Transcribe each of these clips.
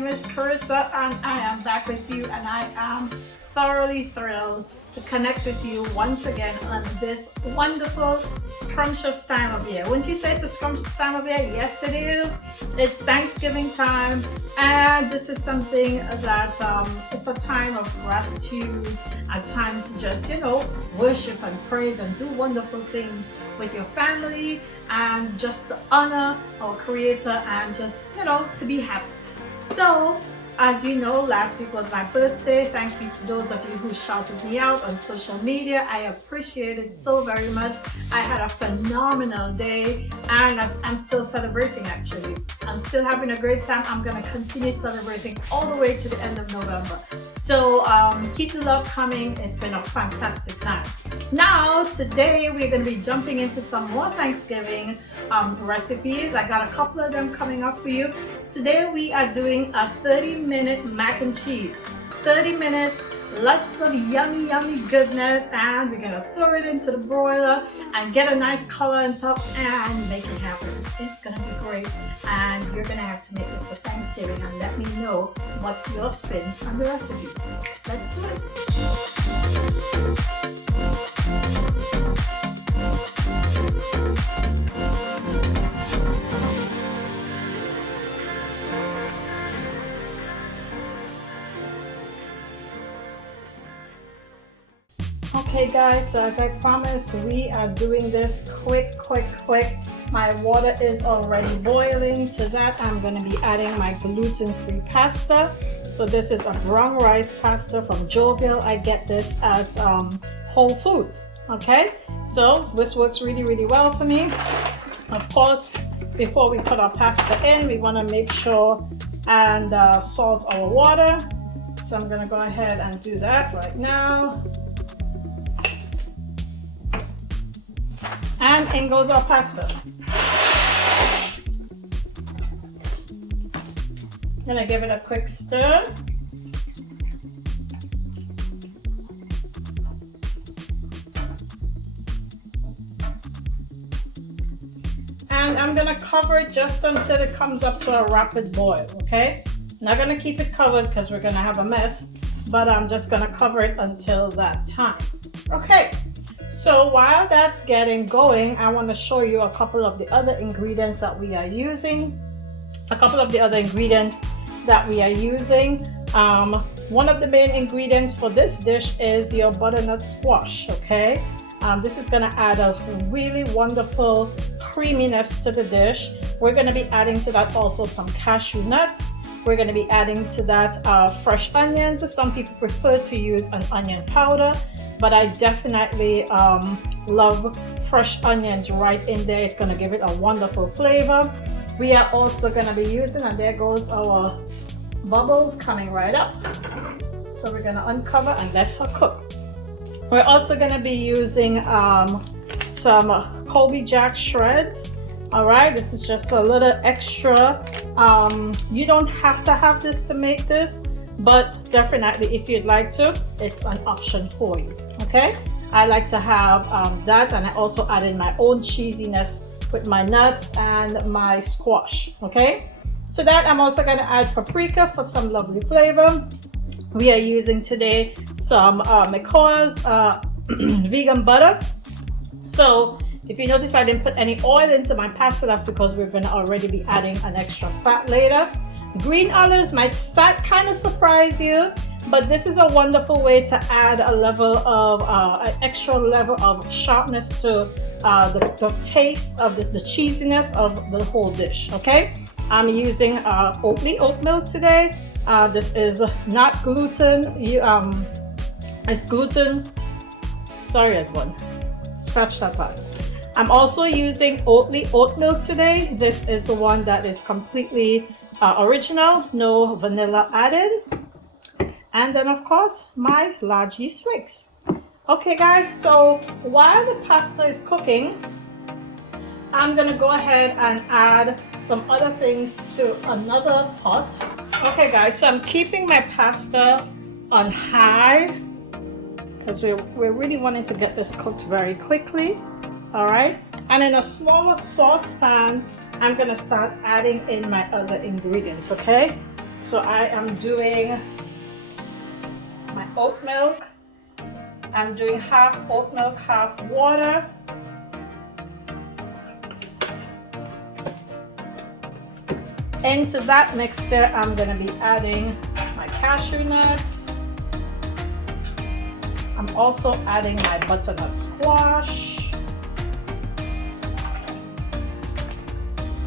name is Carissa and I am back with you, and I am thoroughly thrilled to connect with you once again on this wonderful scrumptious time of year. Wouldn't you say it's a scrumptious time of year? Yes, it is. It's Thanksgiving time, and this is something that it's a time of gratitude, a time to just, worship and praise and do wonderful things with your family, and just to honor our Creator and just, to be happy. So, as you know, last week was my birthday. Thank you to those of you who shouted me out on social media. I appreciate it so very much. I had a phenomenal day, and I'm still celebrating actually. I'm still having a great time. I'm going to continue celebrating all the way to the end of November. So keep the love coming. It's been a fantastic time. Now, today we're going to be jumping into some more Thanksgiving recipes. I got a couple of them coming up for you. Today we are doing a 30-minute mac and cheese. 30 minutes, lots of yummy goodness, and we're gonna throw it into the broiler and get a nice color on top and make it happen. It's gonna be great, and you're gonna have to make this for Thanksgiving and let me know what's your spin on the recipe. Let's do it. Okay guys, so as I promised, we are doing this quick. My water is already boiling. To that, I'm going to be adding my gluten-free pasta. So this is a brown rice pasta from Jovial. I get this at Whole Foods. Okay, so this works really well for me. Of course, before we put our pasta in, we want to make sure and salt our water. So I'm going to go ahead and do that right now. And in goes our pasta. Gonna give it a quick stir. And I'm gonna cover it just until it comes up to a rapid boil, okay? Not gonna keep it covered because we're gonna have a mess, but I'm just gonna cover it until that time. Okay. So while that's getting going, I want to show you a couple of the other ingredients that we are using. One of the main ingredients for this dish is your butternut squash, okay? This is going to add a really wonderful creaminess to the dish. We're going to be adding to that also some cashew nuts. We're going to be adding to that fresh onions. Some people prefer to use an onion powder, but I definitely love fresh onions right in there. It's going to give it a wonderful flavor. We are also going to be using, and there goes our bubbles coming right up. So we're going to uncover and let her cook. We're also going to be using some Colby Jack shreds. All right, this is just a little extra. You don't have to have this to make this, but definitely if you'd like to, it's an option for you. Okay, I like to have that, and I also add in my own cheesiness with my nuts and my squash. Okay, to that I'm also going to add paprika for some lovely flavor. We are using today some Miyoko vegan butter. So if you notice I didn't put any oil into my pasta, that's because we're going to already be adding an extra fat later. Green olives might kind of surprise you, but this is a wonderful way to add a level of an extra level of sharpness to the taste of the cheesiness of the whole dish. Okay, I'm using Oatly oat milk today. This is not gluten. It's gluten. Sorry, husband. Scratch that part. I'm also using Oatly oat milk today. This is the one that is completely original, no vanilla added. And then of course my large yeast flakes. Okay guys, so while the pasta is cooking, I'm gonna go ahead and add some other things to another pot. Okay guys, so I'm keeping my pasta on high because we're really wanting to get this cooked very quickly. All right, and in a smaller saucepan, I'm gonna start adding in my other ingredients. Okay, So I am doing my oat milk. I'm doing half oat milk, half water. Into that mixture, I'm going to be adding my cashew nuts. I'm also adding my butternut squash.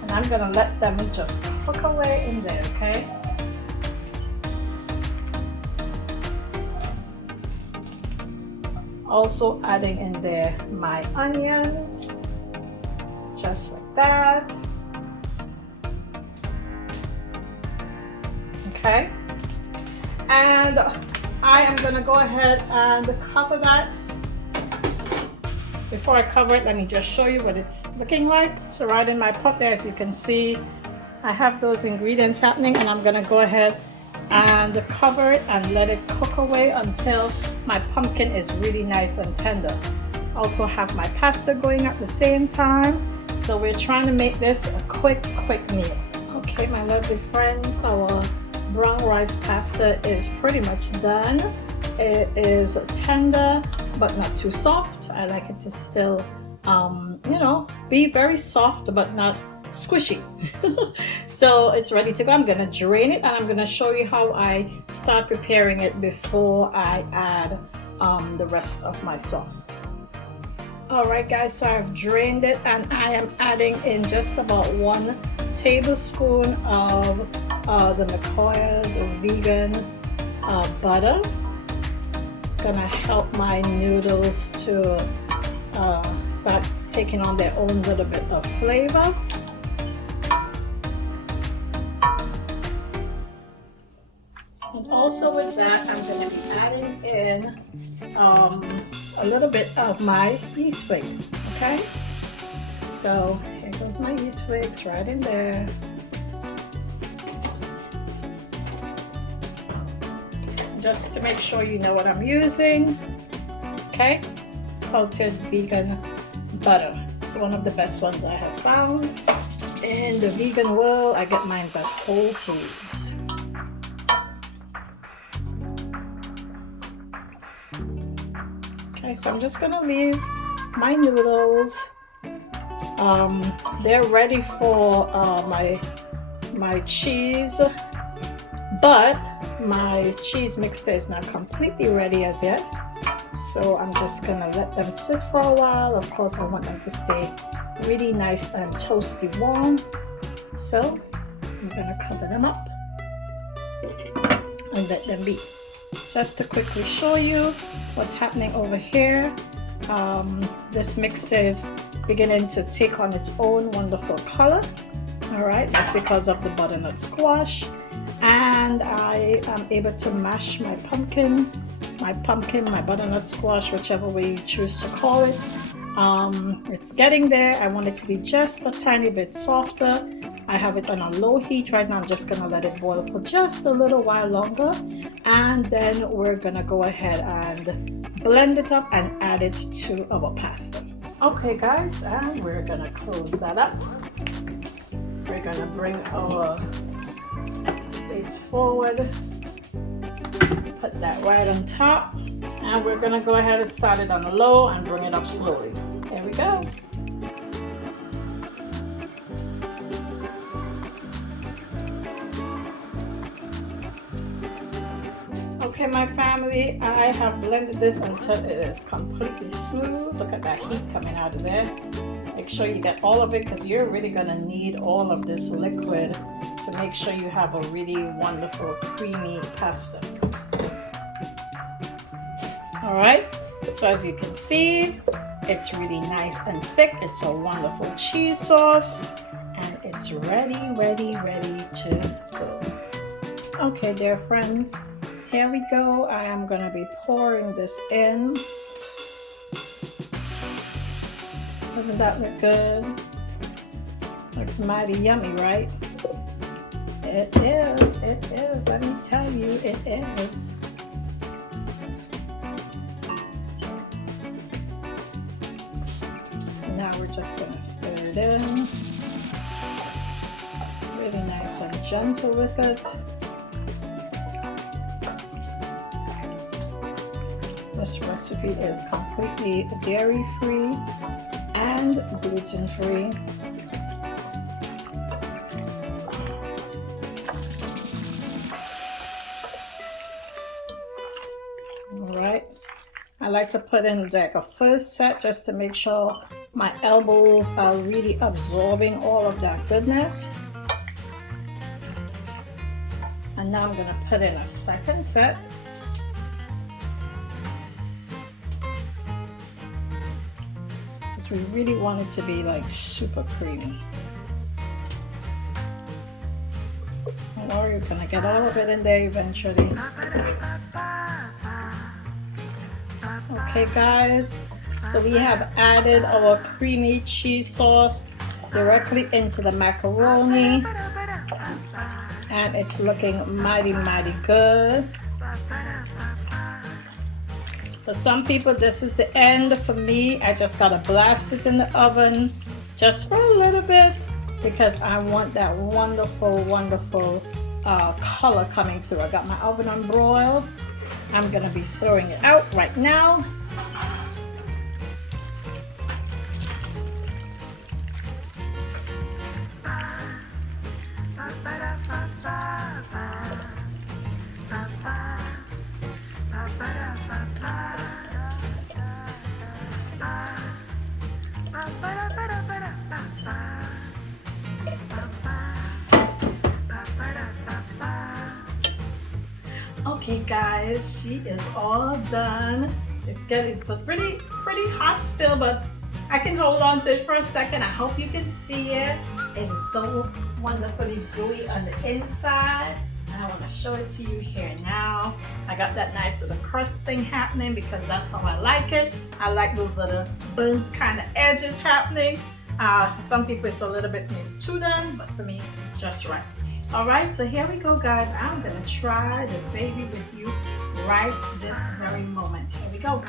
And I'm going to let them just cook away in there, okay? Also adding in there my onions, just like that. Okay, and I am going to go ahead and cover that. Before I cover it, let me just show you what it's looking like. So right in my pot there, as you can see, I have those ingredients happening, and I'm going to go ahead and cover it and let it cook away until my pumpkin is really nice and tender. Also have my pasta going at the same time. So we're trying to make this a quick meal. Okay, my lovely friends, our brown rice pasta is pretty much done. It is tender but not too soft. I like it to still you know, be very soft but not squishy. So it's ready to go. I'm gonna drain it, and I'm gonna show you how I start preparing it before I add the rest of my sauce. Alright guys, so I've drained it, and I am adding in just about 1 tablespoon of the Miyoko vegan butter. It's gonna help my noodles to start taking on their own little bit of flavor. And also with that, I'm going to be adding in a little bit of my yeast flakes, okay? So here goes my yeast flakes right in there. Just to make sure you know what I'm using, okay? Cultured vegan butter. It's one of the best ones I have found. In the vegan world, I get mine at Whole Foods. Okay, so I'm just gonna leave my noodles. They're ready for my cheese, but my cheese mixture is not completely ready as yet. So I'm just gonna let them sit for a while. Of course, I want them to stay really nice and toasty warm. So I'm gonna cover them up and let them be. Just to quickly show you what's happening over here. This mixture is beginning to take on its own wonderful color. All right, that's because of the butternut squash. And I am able to mash my pumpkin, my butternut squash, whichever way you choose to call it. It's getting there. I want it to be just a tiny bit softer. I have it on a low heat right now. I'm just gonna let it boil for just a little while longer, and then we're gonna go ahead and blend it up and add it to our pasta. Okay guys, and we're gonna close that up. We're gonna bring our base forward, put that right on top, and we're gonna go ahead and start it on the low and bring it up slowly. There we go. Okay, my family, I have blended this until it is completely smooth. Look at that heat coming out of there. Make sure you get all of it, because you're really gonna need all of this liquid to make sure you have a really wonderful creamy pasta. All right, so as you can see, it's really nice and thick. It's a wonderful cheese sauce, and it's ready to go. Okay, dear friends, here we go. I am gonna be pouring this in. Doesn't that look good? Looks mighty yummy, right? It is, let me tell you, it is. Now we're just gonna stir it in. Really nice and gentle with it. this recipe is completely dairy-free and gluten-free. All right. I like to put in like a first set just to make sure my elbows are really absorbing all of that goodness. And now I'm gonna put in a second set. Because we really want it to be like super creamy. Or you're gonna get all of it in there eventually. Okay guys, so we have added our creamy cheese sauce directly into the macaroni, and it's looking mighty good. For some people this is the end. For me, I just gotta blast it in the oven just for a little bit because I want that wonderful color coming through. I got my oven on broil. I'm gonna be throwing it out right now. Okay guys, she is all done. It's a pretty hot still, but I can hold on to it for a second. I hope you can see it. It is so wonderfully gooey on the inside. And I want to show it to you here now. I got that nice little crust thing happening because that's how I like it. I like those little burnt kind of edges happening. For some people it's a little bit maybe too done, but for me, just right. All right, so here we go guys. I'm gonna try this baby with you right this very moment. Here we go.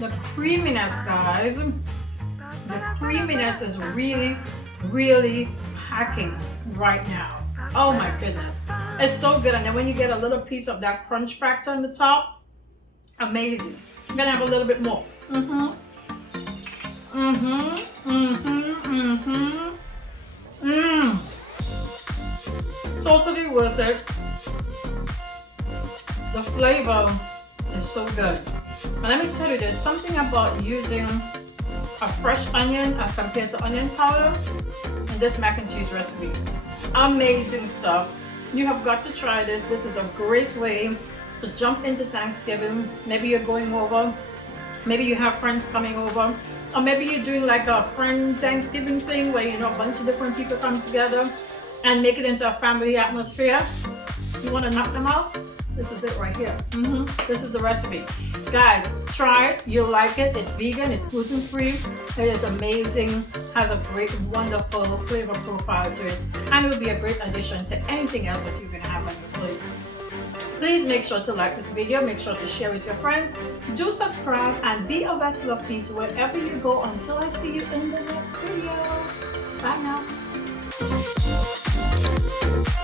The creaminess, guys. The creaminess is really packing right now. Oh my goodness. It's so good. And then when you get a little piece of that crunch factor on the top, amazing. I'm gonna have a little bit more. Totally worth it. The flavor is so good. And let me tell you, there's something about using a fresh onion as compared to onion powder in this mac and cheese recipe. Amazing stuff. You have got to try this. This is a great way to jump into Thanksgiving. Maybe you're going over. Maybe you have friends coming over, or maybe you're doing like a friend Thanksgiving thing where a bunch of different people come together and make it into a family atmosphere. You want to knock them out? This is it right here. This is the recipe. Guys, try it. You'll like it. It's vegan, it's gluten-free. It is amazing. Has a great, wonderful flavor profile to it. And it will be a great addition to anything else that you're going to have on your plate. Please make sure to like this video, make sure to share with your friends, do subscribe, and be a vessel of peace wherever you go until I see you in the next video. Bye now.